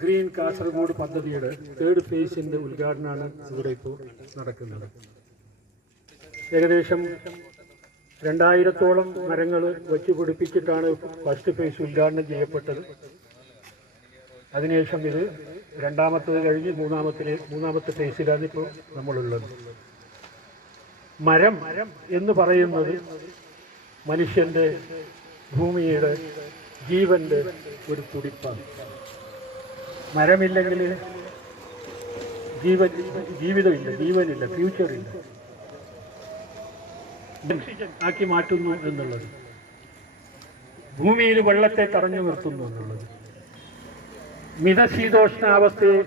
Green Kasaragod പദ്ധതിയുടെ 3rd ഫേസിൻ്റെ ഉദ്ഘാടനമാണ് ഇവിടെ ഇപ്പോൾ നടക്കുന്നത്. ഏകദേശം 2000-ഓളം മരങ്ങൾ വെച്ച് പിടിപ്പിച്ചിട്ടാണ് ഫസ്റ്റ് ഫേസ് ഉദ്ഘാടനം ചെയ്യപ്പെട്ടത്. അതിനുശേഷം ഇത് രണ്ടാമത്തേത് കഴിഞ്ഞ് മൂന്നാമത്തെ ഫേസിലാണ് ഇപ്പോൾ നമ്മളുള്ളത്. മരം എന്ന് പറയുന്നത് മനുഷ്യൻ്റെ ഭൂമിയുടെ ജീവൻ്റെ ഒരു തുടിപ്പാണ്. മരമില്ലെങ്കിൽ ജീവിതമില്ല, ജീവനില്ല, ഫ്യൂച്ചറില്ല. ആക്കി മാറ്റുന്നു എന്നുള്ളത്, ഭൂമിയിൽ വെള്ളത്തെ തടഞ്ഞു നിർത്തുന്നു എന്നുള്ളത്, മിതശീതോഷ്ണാവസ്ഥയെ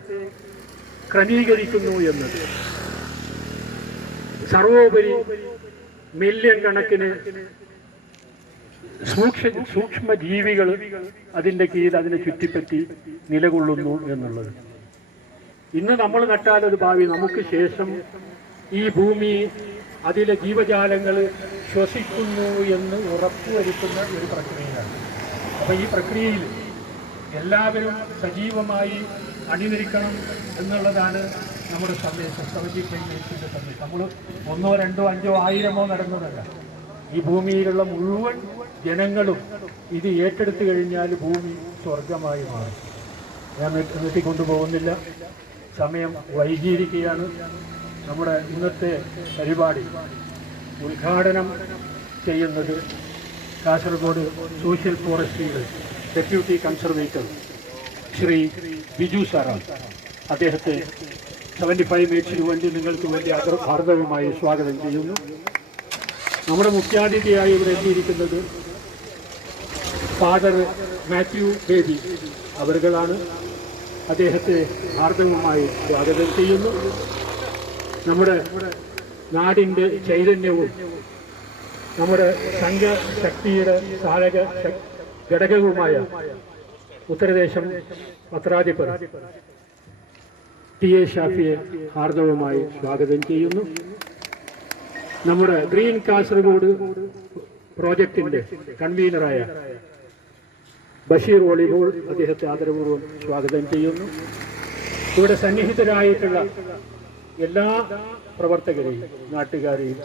ക്രമീകരിക്കുന്നു എന്നത്, സർവോപരി മില്യൺ കണക്കിന് സൂക്ഷ്മ ജീവികൾ അതിൻ്റെ കീഴിൽ അതിനെ ചുറ്റിപ്പറ്റി നിലകൊള്ളുന്നു എന്നുള്ളത്. ഇന്ന് നമ്മൾ നട്ടാലൊരു ഭാവി നമുക്ക് ശേഷം ഈ ഭൂമി അതിലെ ജീവജാലങ്ങൾ ശ്വസിക്കുന്നു എന്ന് ഉറപ്പുവരുത്തുന്ന ഒരു പ്രക്രിയയാണ്. അപ്പോൾ ഈ പ്രക്രിയയിൽ എല്ലാവരും സജീവമായി അണിനിരിക്കണം എന്നുള്ളതാണ് നമ്മുടെ സന്ദേശം, 75 ഡേയ്സിൻ്റെ സന്ദേശം. നമ്മൾ 1, 2, 5, 1000 നടന്നതല്ല. ഈ ഭൂമിയിലുള്ള മുഴുവൻ ജനങ്ങളും ഇത് ഏറ്റെടുത്തു കഴിഞ്ഞാൽ ഭൂമി സ്വർഗമായി മാറും. ഞാൻ നീട്ടിക്കൊണ്ടുപോകുന്നില്ല, സമയം വൈകിയിരിക്കുകയാണ്. നമ്മുടെ ഇന്നത്തെ പരിപാടി ഉദ്ഘാടനം ചെയ്യുന്നത് കാസർഗോഡ് സോഷ്യൽ ഫോറസ്ട്രിയുടെ ഡെപ്യൂട്ടി കൺസർവേറ്റർ ശ്രീ ബിജു സാറാണ്. അദ്ദേഹത്തെ 75 മിനിറ്റ്സിന് വേണ്ടി നിങ്ങൾക്ക് വേണ്ടി ഹാർദവമായി സ്വാഗതം ചെയ്യുന്നു. നമ്മുടെ മുഖ്യാതിഥിയായി ഇവിടെ എത്തിയിരിക്കുന്നത് ഫാദർ മാത്യു ബേബി അവരുകളാണ്. അദ്ദേഹത്തെ ഹാർദവമായി സ്വാഗതം ചെയ്യുന്നു. നമ്മുടെ നാടിൻ്റെ ചൈതന്യവും നമ്മുടെ സംഘശക്തിയുടെ സാധക ഘടകവുമായ ഉത്തരദേശം പത്രാധിപർ ടി.എ. ഷാഫിയെ ഹാർദവമായി സ്വാഗതം ചെയ്യുന്നു. നമ്മുടെ ഗ്രീൻ കാസർഗോഡ് പ്രോജക്റ്റിൻ്റെ കൺവീനറായ ബഷീർ വോളിബോൾ അദ്ദേഹത്തെ ആദരപൂർവ്വം സ്വാഗതം ചെയ്യുന്നു. ഇവിടെ സന്നിഹിതരായിട്ടുള്ള എല്ലാ പ്രവർത്തകരെയും നാട്ടുകാരെയും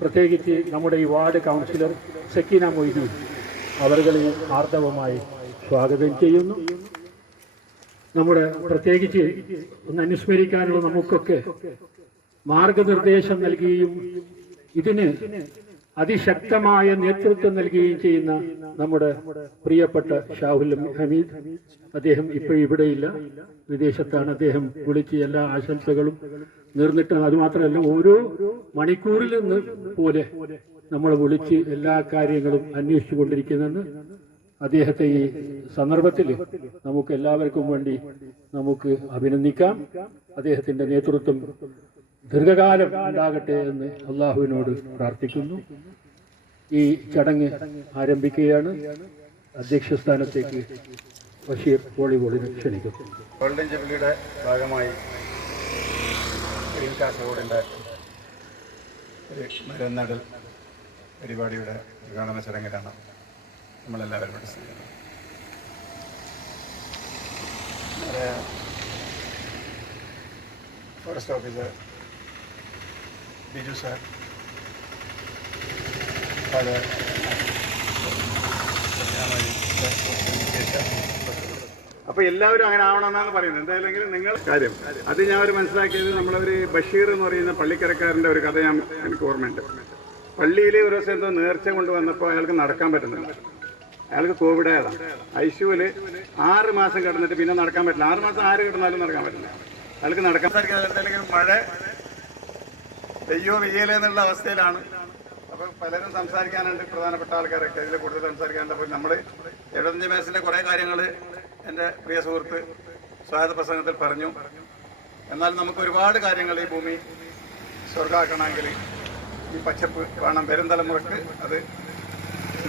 പ്രത്യേകിച്ച് നമ്മുടെ ഈ വാർഡ് കൗൺസിലർ സക്കീന മൊയ്തീൻ അവരുകളെയും ആർദ്രവമായി സ്വാഗതം ചെയ്യുന്നു. നമ്മുടെ പ്രത്യേകിച്ച് ഒന്ന് അനുസ്മരിക്കാനുള്ള നമുക്കൊക്കെ മാർഗനിർദ്ദേശം നൽകുകയും ഇതിന് അതിശക്തമായ നേതൃത്വം നൽകുകയും ചെയ്യുന്ന നമ്മുടെ പ്രിയപ്പെട്ട ഷാഹുൽ ഹമീദ്. അദ്ദേഹം ഇപ്പോൾ ഇവിടെയില്ല, വിദേശത്താണ്. അദ്ദേഹം വിളിച്ച് എല്ലാ ആശംസകളും നേർന്നിട്ടാണ്. അതുമാത്രമല്ല, ഓരോ മണിക്കൂറിൽ നിന്ന് പോലെ നമ്മളെ വിളിച്ച് എല്ലാ കാര്യങ്ങളും അന്വേഷിച്ചു കൊണ്ടിരിക്കുന്നുണ്ട്. അദ്ദേഹത്തെ ഈ സന്ദർഭത്തിൽ നമുക്ക് എല്ലാവർക്കും വേണ്ടി നമുക്ക് അഭിനന്ദിക്കാം. അദ്ദേഹത്തിൻ്റെ നേതൃത്വം ദീർഘകാലം ഉണ്ടാകട്ടെ എന്ന് അള്ളാഹുവിനോട് പ്രാർത്ഥിക്കുന്നു. ഈ ചടങ്ങ് ആരംഭിക്കുകയാണ്. അധ്യക്ഷ സ്ഥാനത്തേക്ക് ബഷീർ വോളിബോളിനെ ക്ഷണിക്കുന്നു. ഗോൾഡൻ ജൂബിലിയുടെ ഭാഗമായി ഗ്രീൻ കാസർഗോഡിൻ്റെ ഒരു മരനടൽ പരിപാടിയുടെ ഉദ്ഘാടന ചടങ്ങിലാണ് നമ്മളെല്ലാവരും പഠിച്ചിരിക്കുന്നത്. ഫോറസ്റ്റ് ഓഫീസർ ബിജു സാർ, അത് അപ്പോൾ എല്ലാവരും അങ്ങനെ ആവണമെന്നാണ് പറയുന്നത്. എന്തായാലും നിങ്ങൾ കാര്യം അത് ഞാൻ ഒരു മനസ്സിലാക്കിയത്, നമ്മളൊരു ബഷീർ എന്ന് പറയുന്ന പള്ളിക്കരക്കാരൻ്റെ ഒരു കഥ എനിക്ക് ഓർമ്മയുണ്ട്. പള്ളിയിൽ ഒരു ദിവസം എന്തോ നേർച്ച കൊണ്ടുവന്നപ്പോൾ അയാൾക്ക് നടക്കാൻ പറ്റുന്നില്ല. അയാൾക്ക് കോവിഡ് ആയതാണ്. ഐസിയുവിൽ 6 മാസം കിടന്നിട്ട് പിന്നെ നടക്കാൻ പറ്റില്ല. 6 മാസം ആര് കിടന്നാലും നടക്കാൻ പറ്റില്ല. അയാൾക്ക് നടക്കാൻ അല്ലെങ്കിൽ മഴ പെയ്യോ പെയ്യലേ എന്നുള്ള അവസ്ഥയിലാണ്. അപ്പോൾ പലരും സംസാരിക്കാനുണ്ട്, പ്രധാനപ്പെട്ട ആൾക്കാരൊക്കെ ഇതിൽ കൂടുതൽ സംസാരിക്കാനുണ്ട്. അപ്പോൾ നമ്മൾ 75 വയസ്സിൻ്റെ കുറേ കാര്യങ്ങൾ എൻ്റെ പ്രിയ സുഹൃത്ത് സ്വാഗത പ്രസംഗത്തിൽ പറഞ്ഞു. എന്നാൽ നമുക്ക് ഒരുപാട് കാര്യങ്ങൾ ഈ ഭൂമി സ്വർഗ്ഗമാക്കണമെങ്കിൽ ഈ പച്ചപ്പ് വേണം. വരും തലമുറക്ക് അത്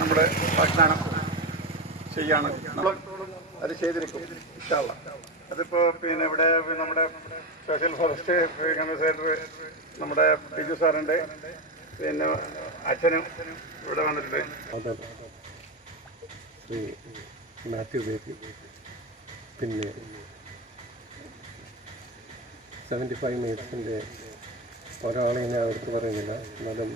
നമ്മുടെ വാഗ്ദാനം ചെയ്യാണ്. നമ്മൾ അത് ചെയ്തിരിക്കും ഇൻഷാ അല്ലാഹ്. അതിപ്പോൾ പിന്നെ ഇവിടെ നമ്മുടെ സോഷ്യൽ ഫോറസ്റ്റ് കൺസർവേറ്റർ നമ്മുടെ ബിജു സാറിൻ്റെ പിന്നെ അച്ഛനും ഇവിടെ വന്നിട്ടുണ്ട്. മാത്യു ബേബി, പിന്നെ 75 നേഴ്സിൻ്റെ ഒരാളെ ഞാൻ എടുത്ത് പറയുന്നില്ല, എന്നാലും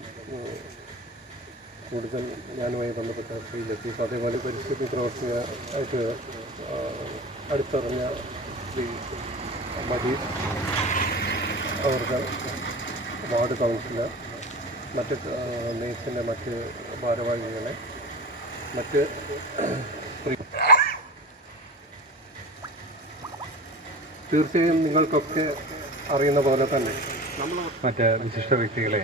കൂടുതൽ ഞാനുമായി ബന്ധപ്പെട്ട ശ്രീ ലത്തീഫ്, അതേപോലെ പരിസ്ഥിതി പ്രവർത്തകരായിട്ട് അടുത്തറിഞ്ഞ ശ്രീ മജീദ്, അവർക്ക് വാർഡ് കൗൺസിലർ, മറ്റ് നേഴ്സിൻ്റെ മറ്റ് ഭാരവാഹികളെ, മറ്റ് തീർച്ചയായും നിങ്ങൾക്കൊക്കെ അറിയുന്ന പോലെ തന്നെ നമ്മൾ മറ്റ് വിശിഷ്ട വ്യക്തികളെ